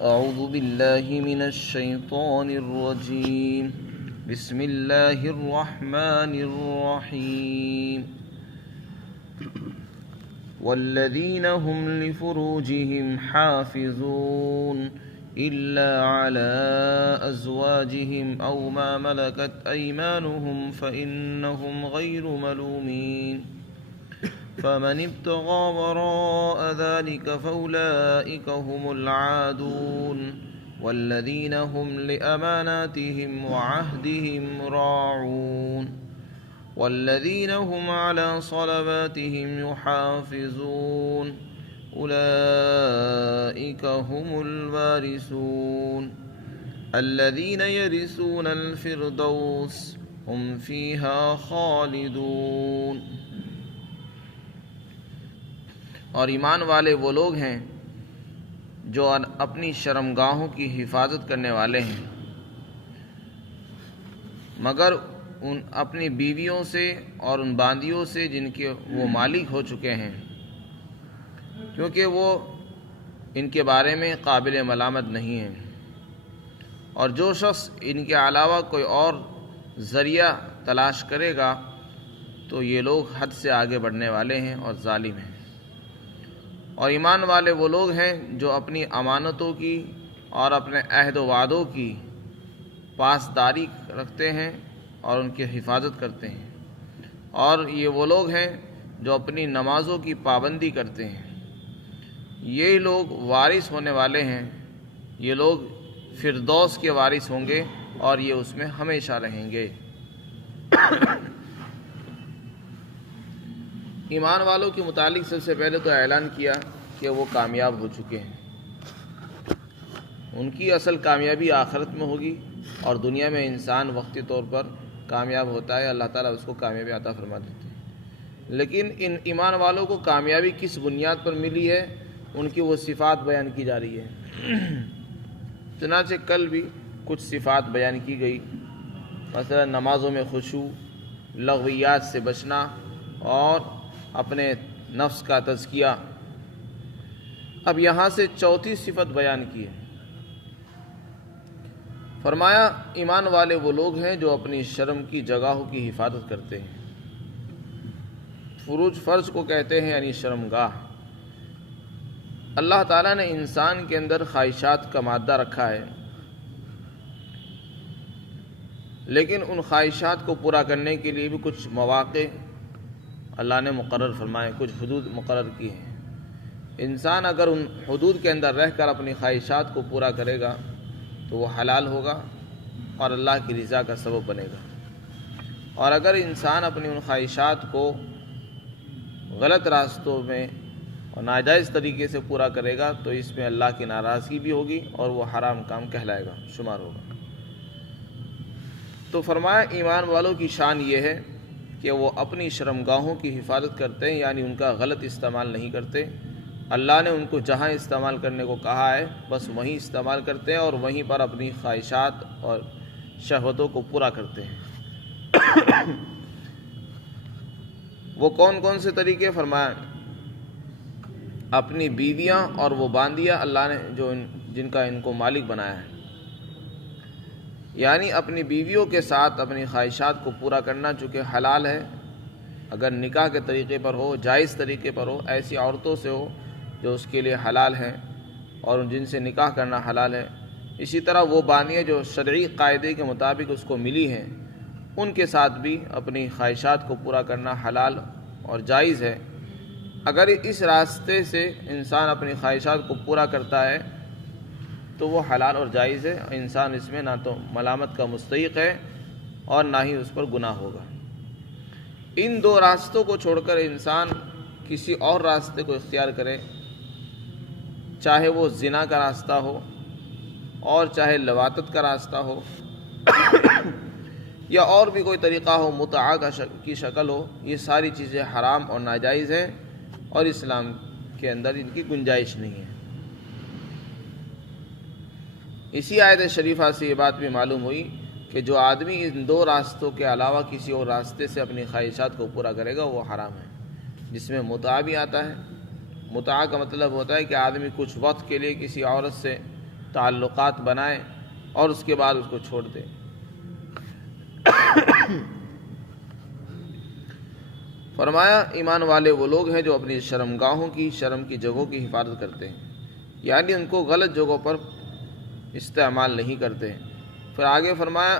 أعوذ بالله من الشيطان الرجيم. بسم الله الرحمن الرحيم. والذين هم لفروجهم حافظون إلا على أزواجهم أو ما ملكت أيمانهم فإنهم غير ملومين. فمن ابتغى وراء ذلك فأولئك هم العادون. والذين هم لأماناتهم وعهدهم راعون. والذين هم على صلواتهم يحافظون. أولئك هم الوارثون الذين يرثون الفردوس هم فيها خالدون. اور ایمان والے وہ لوگ ہیں جو اپنی شرمگاہوں کی حفاظت کرنے والے ہیں، مگر ان اپنی بیویوں سے اور ان باندیوں سے جن کے وہ مالک ہو چکے ہیں، کیونکہ وہ ان کے بارے میں قابل ملامت نہیں ہیں. اور جو شخص ان کے علاوہ کوئی اور ذریعہ تلاش کرے گا تو یہ لوگ حد سے آگے بڑھنے والے ہیں اور ظالم ہیں. اور ایمان والے وہ لوگ ہیں جو اپنی امانتوں کی اور اپنے عہد و وعدوں کی پاسداری رکھتے ہیں اور ان کی حفاظت کرتے ہیں. اور یہ وہ لوگ ہیں جو اپنی نمازوں کی پابندی کرتے ہیں. یہ لوگ وارث ہونے والے ہیں، یہ لوگ فردوس کے وارث ہوں گے اور یہ اس میں ہمیشہ رہیں گے. ایمان والوں کے متعلق سب سے پہلے تو اعلان کیا کہ وہ کامیاب ہو چکے ہیں. ان کی اصل کامیابی آخرت میں ہوگی، اور دنیا میں انسان وقتی طور پر کامیاب ہوتا ہے، اللہ تعالیٰ اس کو کامیابی عطا فرما دیتے ہیں. لیکن ان ایمان والوں کو کامیابی کس بنیاد پر ملی ہے، ان کی وہ صفات بیان کی جا رہی ہے. چنانچہ کل بھی کچھ صفات بیان کی گئی، مثلا نمازوں میں خشوع، لغویات سے بچنا اور اپنے نفس کا تزکیہ. اب یہاں سے چوتھی صفت بیان کی ہے. فرمایا ایمان والے وہ لوگ ہیں جو اپنی شرم کی جگہوں کی حفاظت کرتے ہیں. فروج فرج کو کہتے ہیں یعنی شرمگاہ. اللہ تعالیٰ نے انسان کے اندر خواہشات کا مادہ رکھا ہے، لیکن ان خواہشات کو پورا کرنے کے لیے بھی کچھ مواقع اللہ نے مقرر فرمائے، کچھ حدود مقرر کی ہیں. انسان اگر ان حدود کے اندر رہ کر اپنی خواہشات کو پورا کرے گا تو وہ حلال ہوگا اور اللہ کی رضا کا سبب بنے گا. اور اگر انسان اپنی ان خواہشات کو غلط راستوں میں اور ناجائز طریقے سے پورا کرے گا تو اس میں اللہ کی ناراضگی بھی ہوگی اور وہ حرام کام کہلائے گا، شمار ہوگا. تو فرمایا ایمان والوں کی شان یہ ہے کہ وہ اپنی شرمگاہوں کی حفاظت کرتے ہیں، یعنی ان کا غلط استعمال نہیں کرتے. اللہ نے ان کو جہاں استعمال کرنے کو کہا ہے بس وہیں استعمال کرتے ہیں اور وہیں پر اپنی خواہشات اور شہوتوں کو پورا کرتے ہیں. وہ کون کون سے طریقے؟ فرمایا اپنی بیویاں اور وہ باندیاں اللہ نے جن کا ان کو مالک بنایا ہے، یعنی اپنی بیویوں کے ساتھ اپنی خواہشات کو پورا کرنا چونکہ حلال ہے، اگر نکاح کے طریقے پر ہو، جائز طریقے پر ہو، ایسی عورتوں سے ہو جو اس کے لیے حلال ہیں اور جن سے نکاح کرنا حلال ہے. اسی طرح وہ باندیاں جو شرعی قاعدے کے مطابق اس کو ملی ہیں ان کے ساتھ بھی اپنی خواہشات کو پورا کرنا حلال اور جائز ہے. اگر اس راستے سے انسان اپنی خواہشات کو پورا کرتا ہے تو وہ حلال اور جائز ہے، انسان اس میں نہ تو ملامت کا مستحق ہے اور نہ ہی اس پر گناہ ہوگا. ان دو راستوں کو چھوڑ کر انسان کسی اور راستے کو اختیار کرے، چاہے وہ زنا کا راستہ ہو اور چاہے لواطت کا راستہ ہو یا اور بھی کوئی طریقہ ہو، متعہ کی شکل ہو، یہ ساری چیزیں حرام اور ناجائز ہیں اور اسلام کے اندر ان کی گنجائش نہیں ہے. اسی آیت شریفہ سے یہ بات بھی معلوم ہوئی کہ جو آدمی ان دو راستوں کے علاوہ کسی اور راستے سے اپنی خواہشات کو پورا کرے گا وہ حرام ہے، جس میں متعہ بھی آتا ہے. متعہ کا مطلب ہوتا ہے کہ آدمی کچھ وقت کے لیے کسی عورت سے تعلقات بنائے اور اس کے بعد اس کو چھوڑ دے۔ فرمایا ایمان والے وہ لوگ ہیں جو اپنی شرمگاہوں کی، شرم کی جگہوں کی حفاظت کرتے ہیں، یعنی ان کو غلط جگہوں پر استعمال نہیں کرتے ہیں۔ پھر آگے فرمایا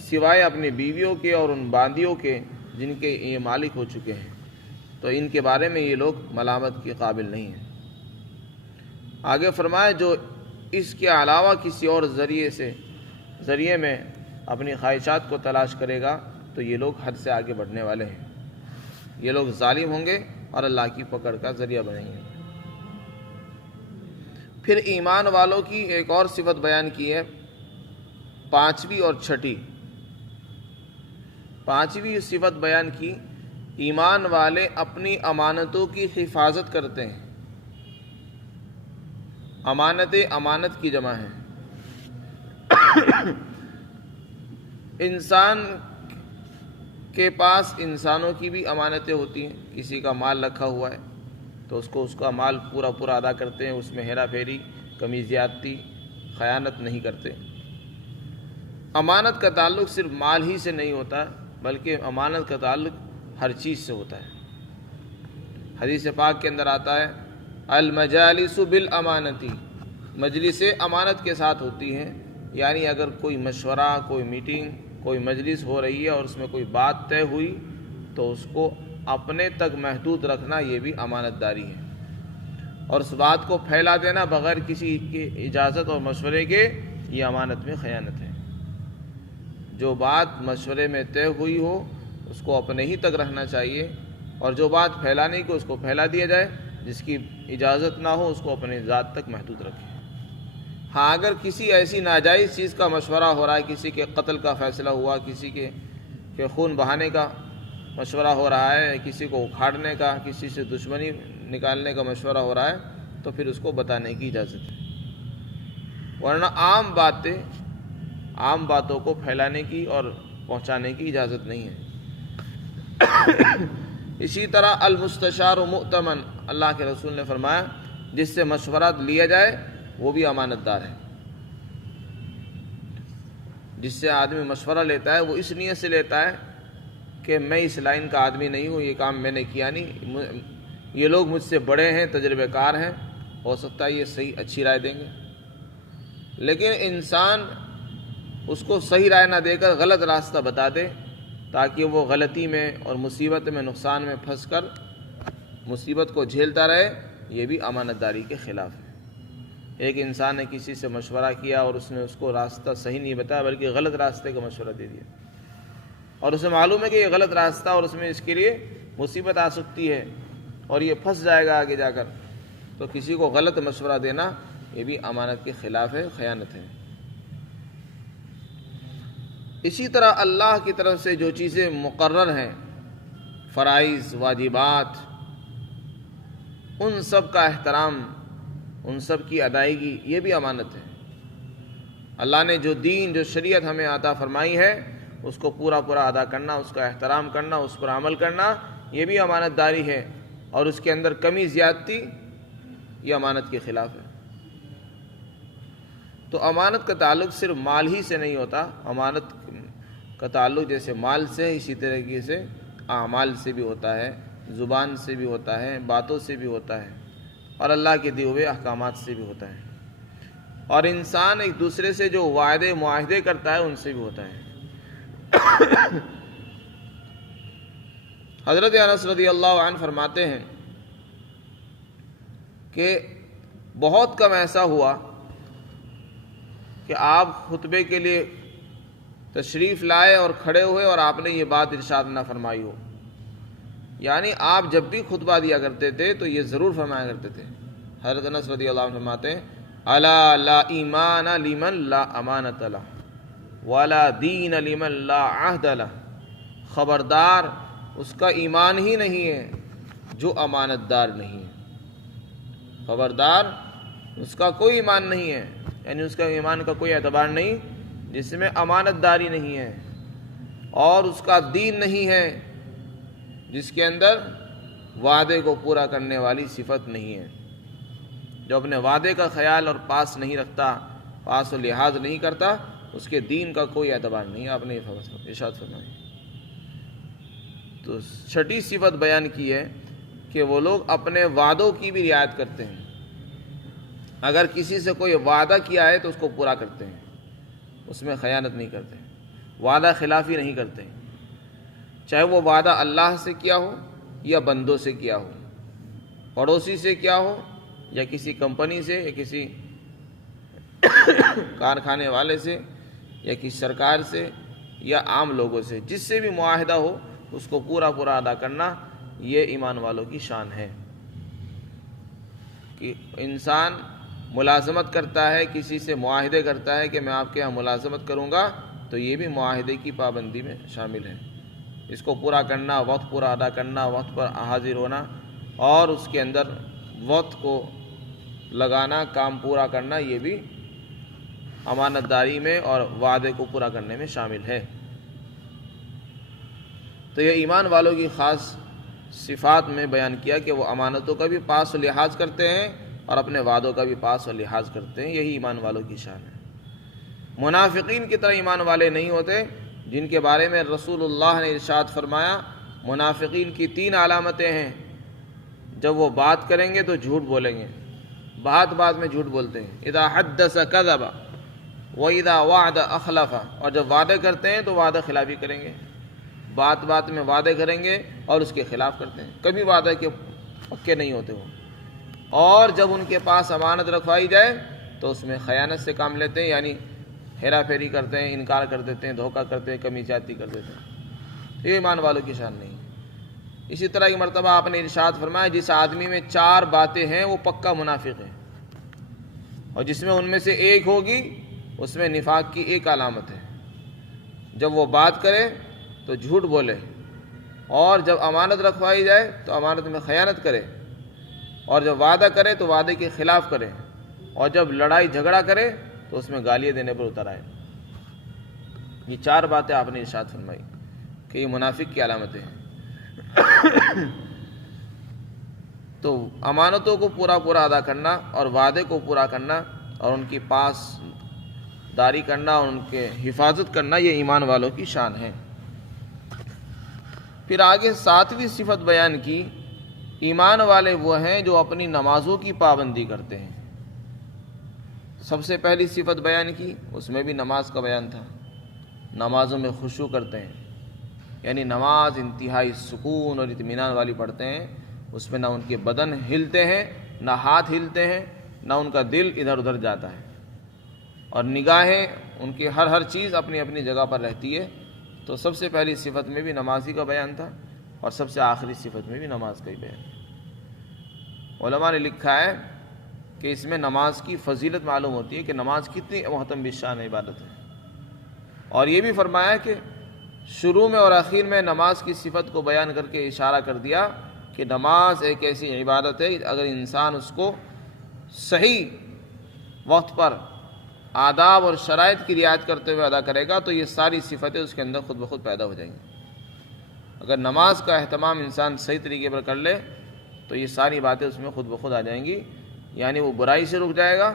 سوائے اپنی بیویوں کے اور ان باندیوں کے جن کے یہ مالک ہو چکے ہیں، تو ان کے بارے میں یہ لوگ ملامت کے قابل نہیں ہیں۔ آگے فرمایا جو اس کے علاوہ کسی اور ذریعے میں اپنی خواہشات کو تلاش کرے گا تو یہ لوگ حد سے آگے بڑھنے والے ہیں، یہ لوگ ظالم ہوں گے اور اللہ کی پکڑ کا ذریعہ بنیں گے۔ پھر ایمان والوں کی ایک اور صفت بیان کی ہے، پانچویں اور چھٹی۔ پانچویں صفت بیان کی، ایمان والے اپنی امانتوں کی حفاظت کرتے ہیں۔ امانت کی جمع ہے۔ انسان کے پاس انسانوں کی بھی امانتیں ہوتی ہیں، کسی کا مال رکھا ہوا ہے تو اس کا مال پورا ادا کرتے ہیں، اس میں ہیرا پھیری، کمی زیادتی، خیانت نہیں کرتے۔ امانت کا تعلق صرف مال ہی سے نہیں ہوتا بلکہ امانت کا تعلق ہر چیز سے ہوتا ہے۔ حدیث پاک کے اندر آتا ہے المجالس بالامانتی، مجلسیں امانت کے ساتھ ہوتی ہیں، یعنی اگر کوئی مشورہ، کوئی میٹنگ، کوئی مجلس ہو رہی ہے اور اس میں کوئی بات طے ہوئی تو اس کو اپنے تک محدود رکھنا یہ بھی امانت داری ہے، اور اس بات کو پھیلا دینا بغیر کسی کی اجازت اور مشورے کے یہ امانت میں خیانت ہے۔ جو بات مشورے میں طے ہوئی ہو اس کو اپنے ہی تک رکھنا چاہیے، اور جو بات پھیلانے کی اس کو پھیلا دیا جائے، جس کی اجازت نہ ہو اس کو اپنے ذات تک محدود رکھے۔ ہاں اگر کسی ایسی ناجائز چیز کا مشورہ ہو رہا ہے، کسی کے قتل کا فیصلہ ہوا، کسی کے خون بہانے کا مشورہ ہو رہا ہے، کسی کو اکھاڑنے کا، کسی سے دشمنی نکالنے کا مشورہ ہو رہا ہے تو پھر اس کو بتانے کی اجازت ہے، ورنہ عام باتوں کو پھیلانے کی اور پہنچانے کی اجازت نہیں ہے۔ اسی طرح المستشار مؤتمن، اللہ کے رسول نے فرمایا جس سے مشورہ لیا جائے وہ بھی امانت دار ہے۔ جس سے آدمی مشورہ لیتا ہے وہ اس نیت سے لیتا ہے کہ میں اس لائن کا آدمی نہیں ہوں، یہ کام میں نے کیا نہیں، یہ لوگ مجھ سے بڑے ہیں، تجربے کار ہیں، ہو سکتا ہے یہ صحیح اچھی رائے دیں گے، لیکن انسان اس کو صحیح رائے نہ دے کر غلط راستہ بتا دے تاکہ وہ غلطی میں اور مصیبت میں، نقصان میں پھنس کر مصیبت کو جھیلتا رہے، یہ بھی امانت داری کے خلاف ہے۔ ایک انسان نے کسی سے مشورہ کیا اور اس نے اس کو راستہ صحیح نہیں بتایا بلکہ غلط راستے کا مشورہ دے دیا، اور اسے معلوم ہے کہ یہ غلط راستہ اور اس میں اس کے لیے مصیبت آ سکتی ہے اور یہ پھنس جائے گا آگے جا کر، تو کسی کو غلط مشورہ دینا یہ بھی امانت کے خلاف ہے، خیانت ہے۔ اسی طرح اللہ کی طرف سے جو چیزیں مقرر ہیں، فرائض، واجبات، ان سب کا احترام، ان سب کی ادائیگی یہ بھی امانت ہے۔ اللہ نے جو دین، جو شریعت ہمیں عطا فرمائی ہے اس کو پورا ادا کرنا، اس کا احترام کرنا، اس پر عمل کرنا یہ بھی امانت داری ہے، اور اس کے اندر کمی زیادتی یہ امانت کے خلاف ہے۔ تو امانت کا تعلق صرف مال ہی سے نہیں ہوتا، امانت کا تعلق جیسے مال سے اسی طریقے سے اعمال سے بھی ہوتا ہے، زبان سے بھی ہوتا ہے، باتوں سے بھی ہوتا ہے، اور اللہ کے دیے ہوئے احکامات سے بھی ہوتا ہے، اور انسان ایک دوسرے سے جو وعدے معاہدے کرتا ہے ان سے بھی ہوتا ہے۔ حضرت انس رضی اللہ عنہ فرماتے ہیں کہ بہت کم ایسا ہوا کہ آپ خطبے کے لیے تشریف لائے اور کھڑے ہوئے اور آپ نے یہ بات ارشاد نہ فرمائی ہو، یعنی آپ جب بھی خطبہ دیا کرتے تھے تو یہ ضرور فرمایا کرتے تھے۔ حضرت انس رضی اللہ عنہ فرماتے ہیں الا لا ایمان لمن لا امانت لہ ولا دین لمن لا عہد لہ، خبردار اس کا ایمان ہی نہیں ہے جو امانت دار نہیں ہے، خبردار اس کا کوئی ایمان نہیں ہے، یعنی اس کا ایمان کا کوئی اعتبار نہیں جس میں امانت داری نہیں ہے، اور اس کا دین نہیں ہے جس کے اندر وعدے کو پورا کرنے والی صفت نہیں ہے۔ جو اپنے وعدے کا خیال اور پاس نہیں رکھتا، پاس و لحاظ نہیں کرتا، اس کے دین کا کوئی اعتبار نہیں۔ آپ نے ارشاد فرمایا۔ تو چھٹی صفت بیان کی ہے کہ وہ لوگ اپنے وعدوں کی بھی رعایت کرتے ہیں۔ اگر کسی سے کوئی وعدہ کیا ہے تو اس کو پورا کرتے ہیں، اس میں خیانت نہیں کرتے، وعدہ خلافی نہیں کرتے، چاہے وہ وعدہ اللہ سے کیا ہو یا بندوں سے کیا ہو، پڑوسی سے کیا ہو یا کسی کمپنی سے یا کسی کارخانے والے سے یا کسی سرکار سے یا عام لوگوں سے، جس سے بھی معاہدہ ہو اس کو پورا پورا ادا کرنا، یہ ایمان والوں کی شان ہے۔ کہ انسان ملازمت کرتا ہے، کسی سے معاہدے کرتا ہے کہ میں آپ کے یہاں ملازمت کروں گا، تو یہ بھی معاہدے کی پابندی میں شامل ہے۔ اس کو پورا کرنا، وقت پورا ادا کرنا، وقت پر حاضر ہونا اور اس کے اندر وقت کو لگانا، کام پورا کرنا، یہ بھی امانت داری میں اور وعدے کو پورا کرنے میں شامل ہے۔ تو یہ ایمان والوں کی خاص صفات میں بیان کیا کہ وہ امانتوں کا بھی پاس و لحاظ کرتے ہیں اور اپنے وعدوں کا بھی پاس و لحاظ کرتے ہیں، یہی ایمان والوں کی شان ہے۔ منافقین کی طرح ایمان والے نہیں ہوتے، جن کے بارے میں رسول اللہ نے ارشاد فرمایا منافقین کی 3 علامتیں ہیں۔ جب وہ بات کریں گے تو جھوٹ بولیں گے، بات میں جھوٹ بولتے ہیں، اذا حدث کذب واذا وعد اخلف، اور جب وعدے کرتے ہیں تو وعدہ خلافی کریں گے، بات میں وعدے کریں گے اور اس کے خلاف کرتے ہیں، کبھی وعدے کے پکے نہیں ہوتے وہ، اور جب ان کے پاس امانت رکھوائی جائے تو اس میں خیانت سے کام لیتے ہیں، یعنی ہیرا پھیری کرتے ہیں، انکار کر دیتے ہیں، دھوکہ کرتے ہیں، کمی زیادتی کر دیتے ہیں۔ یہ ایمان والوں کی شان نہیں۔ اسی طرح کی مرتبہ آپ نے ارشاد فرمایا جس آدمی میں 4 باتیں ہیں وہ پکا منافق ہے، اور جس میں ان میں سے ایک ہوگی اس میں نفاق کی ایک علامت ہے۔ جب وہ بات کرے تو جھوٹ بولے، اور جب امانت رکھوائی جائے تو امانت میں خیانت کرے، اور جب وعدہ کرے تو وعدے کے خلاف کرے، اور جب لڑائی جھگڑا کرے تو اس میں گالیاں دینے پر اتر آئے۔ یہ 4 باتیں آپ نے ارشاد فرمائی کہ یہ منافق کی علامتیں ہیں۔ تو امانتوں کو پورا ادا کرنا اور وعدے کو پورا کرنا اور ان کی پاس داری کرنا اور ان کے حفاظت کرنا، یہ ایمان والوں کی شان ہے۔ پھر آگے 7ویں صفت بیان کی، ایمان والے وہ ہیں جو اپنی نمازوں کی پابندی کرتے ہیں۔ سب سے پہلی صفت بیان کی، اس میں بھی نماز کا بیان تھا، نمازوں میں خشوع کرتے ہیں، یعنی نماز انتہائی سکون اور اطمینان والی پڑھتے ہیں، اس میں نہ ان کے بدن ہلتے ہیں، نہ ہاتھ ہلتے ہیں، نہ ان کا دل ادھر ادھر جاتا ہے، اور نگاہیں ان کی ہر چیز اپنی اپنی جگہ پر رہتی ہے۔ تو سب سے پہلی صفت میں بھی نمازی کا بیان تھا، اور سب سے آخری صفت میں بھی نماز کا ہی بیان۔ علماء نے لکھا ہے کہ اس میں نماز کی فضیلت معلوم ہوتی ہے کہ نماز کتنی محترم بشان عبادت ہے، اور یہ بھی فرمایا کہ شروع میں اور آخر میں نماز کی صفت کو بیان کر کے اشارہ کر دیا کہ نماز ایک ایسی عبادت ہے اگر انسان اس کو صحیح وقت پر آداب اور شرائط کی رعایت کرتے ہوئے ادا کرے گا تو یہ ساری صفتیں اس کے اندر خود بخود پیدا ہو جائیں گی۔ اگر نماز کا اہتمام انسان صحیح طریقے پر کر لے تو یہ ساری باتیں اس میں خود بخود آ جائیں گی، یعنی وہ برائی سے رک جائے گا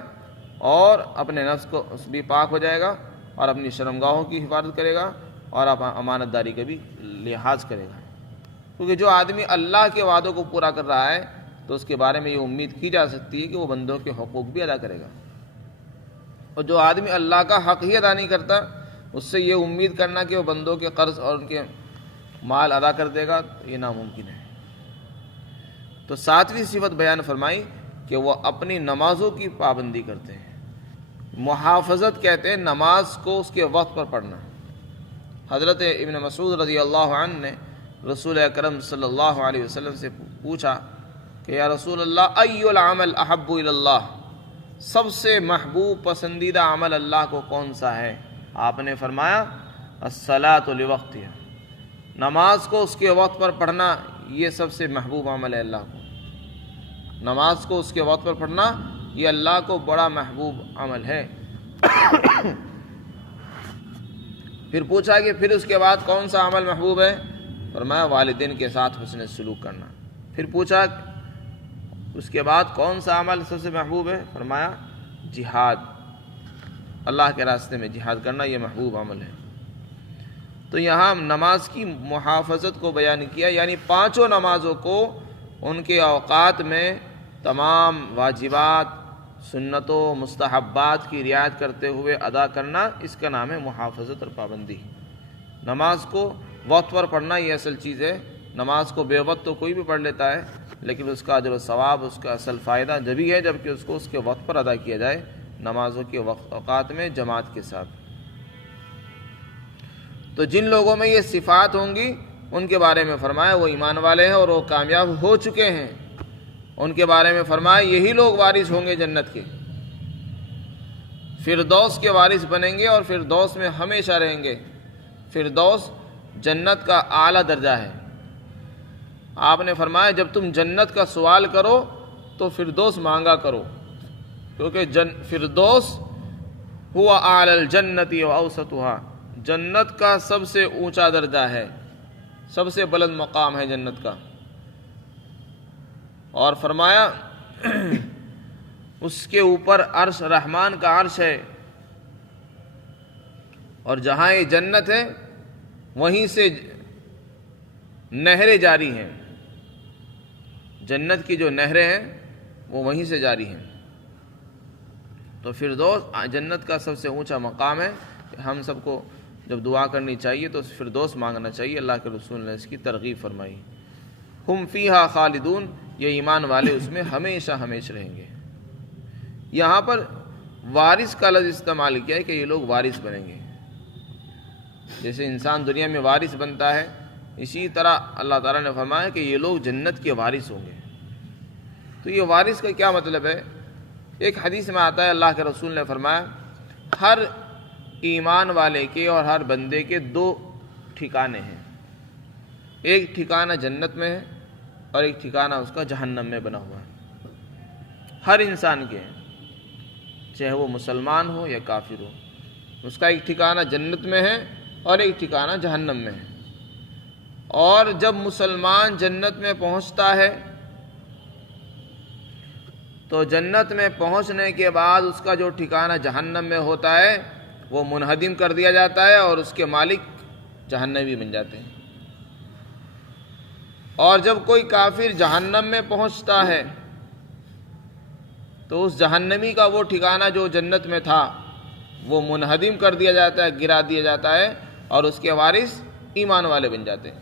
اور اپنے نفس کو بھی پاک ہو جائے گا اور اپنی شرمگاہوں کی حفاظت کرے گا اور امانت داری کا بھی لحاظ کرے گا، کیونکہ جو آدمی اللہ کے وعدوں کو پورا کر رہا ہے تو اس کے بارے میں یہ امید کی جا سکتی ہے کہ وہ بندوں کے حقوق بھی ادا کرے گا، اور جو آدمی اللہ کا حق ہی ادا نہیں کرتا اس سے یہ امید کرنا کہ وہ بندوں کے قرض اور ان کے مال ادا کر دے گا، یہ ناممکن ہے۔ تو 7ویں صفت بیان فرمائی کہ وہ اپنی نمازوں کی پابندی کرتے ہیں۔ محافظت کہتے ہیں نماز کو اس کے وقت پر پڑھنا۔ حضرت ابن مسعود رضی اللہ عنہ نے رسول اکرم صلی اللہ علیہ وسلم سے پوچھا کہ یا رسول اللہ ای العمل احب الی اللہ، سب سے محبوب پسندیدہ عمل اللہ کو کون سا ہے؟ آپ نے فرمایا الصلاۃ لوقتہا، نماز کو اس کے وقت پر پڑھنا یہ سب سے محبوب عمل ہے اللہ کو۔ نماز کو اس کے وقت پر پڑھنا یہ اللہ کو بڑا محبوب عمل ہے۔ پھر پوچھا کہ پھر اس کے بعد کون سا عمل محبوب ہے؟ فرمایا والدین کے ساتھ حسن سلوک کرنا۔ پھر پوچھا اس کے بعد کون سا عمل سب سے محبوب ہے؟ فرمایا جہاد، اللہ کے راستے میں جہاد کرنا یہ محبوب عمل ہے۔ تو یہاں نماز کی محافظت کو بیان کیا، یعنی پانچوں نمازوں کو ان کے اوقات میں تمام واجبات، سنتوں، مستحبات کی رعایت کرتے ہوئے ادا کرنا، اس کا نام ہے محافظت اور پابندی۔ نماز کو وقت پر پڑھنا یہ اصل چیز ہے۔ نماز کو بے وقت تو کوئی بھی پڑھ لیتا ہے، لیکن اس کا اجر و ثواب، اس کا اصل فائدہ جبھی ہے جب کہ اس کو اس کے وقت پر ادا کیا جائے، نمازوں کے اوقات میں جماعت کے ساتھ۔ تو جن لوگوں میں یہ صفات ہوں گی ان کے بارے میں فرمایا وہ ایمان والے ہیں اور وہ کامیاب ہو چکے ہیں۔ ان کے بارے میں فرمایا یہی لوگ وارث ہوں گے جنت کے، فردوس کے وارث بنیں گے اور فردوس میں ہمیشہ رہیں گے۔ فردوس جنت کا اعلیٰ درجہ ہے۔ آپ نے فرمایا جب تم جنت کا سوال کرو تو فردوس مانگا کرو، کیونکہ فردوس ہوا اعلی الجنت و اوسطھا، جنت کا سب سے اونچا درجہ ہے، سب سے بلند مقام ہے جنت کا۔ اور فرمایا اس کے اوپر عرش، رحمان کا عرش ہے، اور جہاں یہ جنت ہے وہیں سے نہریں جاری ہیں، جنت کی جو نہریں ہیں وہ وہیں سے جاری ہیں۔ تو فردوس جنت کا سب سے اونچا مقام ہے۔ ہم سب کو جب دعا کرنی چاہیے تو فردوس مانگنا چاہیے۔ اللہ کے رسول نے اس کی ترغیب فرمائی۔ ہم فیہا خالدون، یہ ایمان والے اس میں ہمیشہ ہمیشہ رہیں گے۔ یہاں پر وارث کا لفظ استعمال کیا ہے کہ یہ لوگ وارث بنیں گے۔ جیسے انسان دنیا میں وارث بنتا ہے، اسی طرح اللہ تعالیٰ نے فرمایا کہ یہ لوگ جنت کے وارث ہوں گے۔ تو یہ وارث کا کیا مطلب ہے؟ ایک حدیث میں آتا ہے اللہ کے رسول نے فرمایا ہر ایمان والے کے اور ہر بندے کے دو ٹھکانے ہیں، ایک ٹھکانہ جنت میں ہے اور ایک ٹھکانہ اس کا جہنم میں بنا ہوا ہے۔ ہر انسان کے، چاہے وہ مسلمان ہو یا کافر ہو، اس کا ایک ٹھکانہ جنت میں ہے اور ایک ٹھکانہ جہنم میں ہے۔ اور جب مسلمان جنت میں پہنچتا ہے تو جنت میں پہنچنے کے بعد اس کا جو ٹھکانہ جہنم میں ہوتا ہے وہ منہدم کر دیا جاتا ہے اور اس کے مالک جہنمی بن جاتے ہیں۔ اور جب کوئی کافر جہنم میں پہنچتا ہے تو اس جہنمی کا وہ ٹھکانہ جو جنت میں تھا وہ منہدم کر دیا جاتا ہے، گرا دیا جاتا ہے، اور اس کے وارث ایمان والے بن جاتے ہیں۔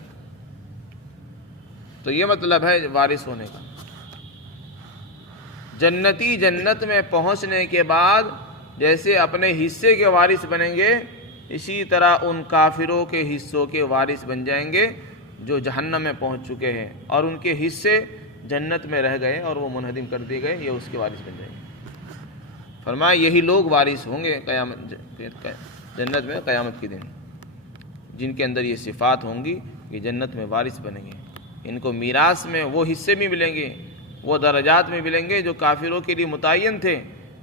تو یہ مطلب ہے وارث ہونے کا۔ جنتی جنت میں پہنچنے کے بعد جیسے اپنے حصے کے وارث بنیں گے، اسی طرح ان کافروں کے حصوں کے وارث بن جائیں گے جو جہنم میں پہنچ چکے ہیں، اور ان کے حصے جنت میں رہ گئے اور وہ منہدم کر دیے گئے، یہ اس کے وارث بن جائیں گے۔ فرمایا یہی لوگ وارث ہوں گے جنت میں قیامت کے دن، جن کے اندر یہ صفات ہوں گی، یہ جنت میں وارث بنیں گے۔ ان کو میراث میں وہ حصے بھی ملیں گے، وہ درجات میں ملیں گے جو کافروں کے لیے متعین تھے،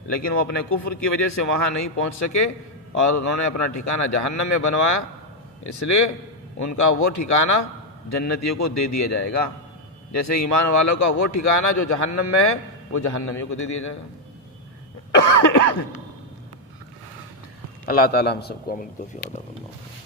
لیکن وہ اپنے کفر کی وجہ سے وہاں نہیں پہنچ سکے اور انہوں نے اپنا ٹھکانہ جہنم میں بنوایا، اس لیے ان کا وہ ٹھکانہ جنتیوں کو دے دیا جائے گا، جیسے ایمان والوں کا وہ ٹھکانہ جو جہنم میں ہے وہ جہنمیوں کو دے دیا جائے گا۔ اللہ تعالی ہم سب کو عمل کی توفیق عطا فرمائے۔